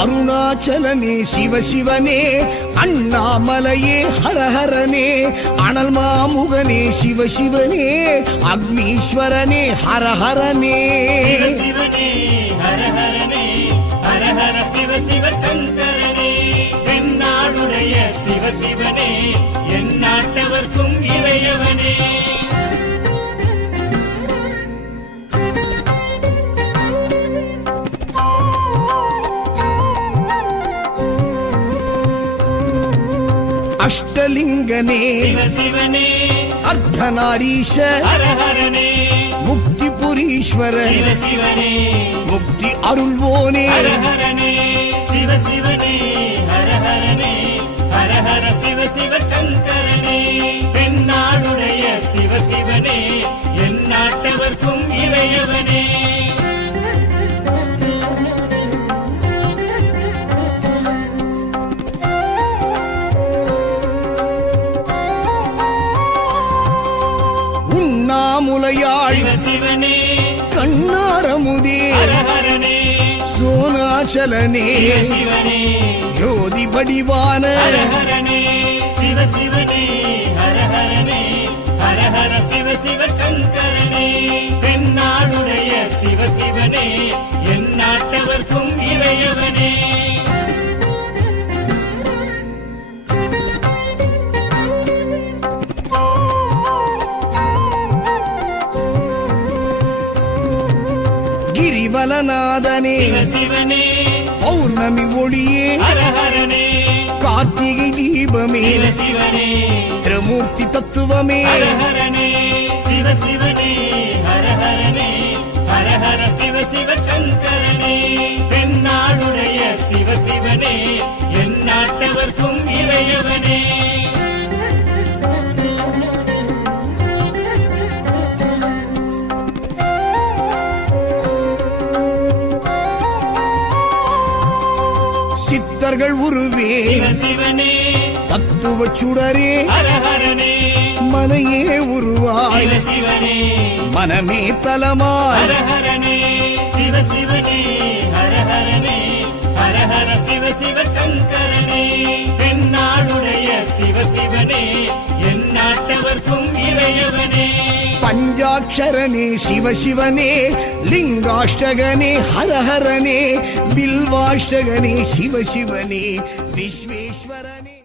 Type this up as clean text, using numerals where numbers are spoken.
அருணாச்சலனே சிவசிவனே, அண்ணாமலையே ஹரஹரனே, அனல் மாமுகனே சிவசிவனே, அக்னீஸ்வரனே ஹரஹரனே. சிவசிவனே ஹரஹரனே, ஹரஹர சிவ சிவ சங்கரனே, தென்னாடுடைய சிவசிவனே, என் நாட்டவர்க்கும் இறையவனே. அஷ்டலிங்கனே சிவசிவனே, அர்த்தநாரீஷ ஹரஹரனே, முக்திபுரீஸ்வர சிவசிவனே, முக்தி அருள்வோனே. ஹரஹரனே சிவசிவனே, ஹரஹரனே, ஹரஹர சிவ சிவ சங்கரனே, தென்னாடுடைய சிவசிவனே, என் நாட்டவர்க்கும் இறையவனே. உண்ணாமுலையாள் சிவசிவனே, கண்ணாரமுதே ஹரஹரனே, சோனாச்சலனே சிவசிவனே, ஜோதி வடிவான ஹரஹரனே சிவசிவனே, ஹரஹரனே, ஹரஹர சிவ சிவ சங்கரனே, தென்னாடுடைய சிவசிவனே, என் நாட்டவர்க்கும் இறையவனே. கிரிவலநாதனே சிவசிவனே, பௌர்ணமி ஒளியே ஹரஹரனே, கார்த்திகை தீபமே சிவசிவனே, திரிமூர்த்தி தத்துவமே. ஹரஹரனே சிவசிவனே, ஹரஹரனே, ஹரஹர சிவ சிவ சங்கரனே, தென்னாடுடைய சிவசிவனே, என் நாட்டவர்க்கும் இறையவனே. சித்தர்கள் உருவே சிவசிவனே, தத்துவ சுடரே ஹரஹரனே, மனையே உருவாய் சிவசிவனே, மனமே தலமாய். ஹரஹரனே சிவசிவனே, ஹரஹரனே, ஹரஹர சிவ சிவ சங்கரனே, தென்னாடுடைய சிவசிவனே, என் நாட்டவர்க்கும் இறையவனே. பஞ்சாட்சரனே சிவசிவனே, லிங்காஷ்டகனே ஹரஹரனே, பில்வாஷ்டகனே சிவசிவனே, விஸ்வேஸ்வரனே.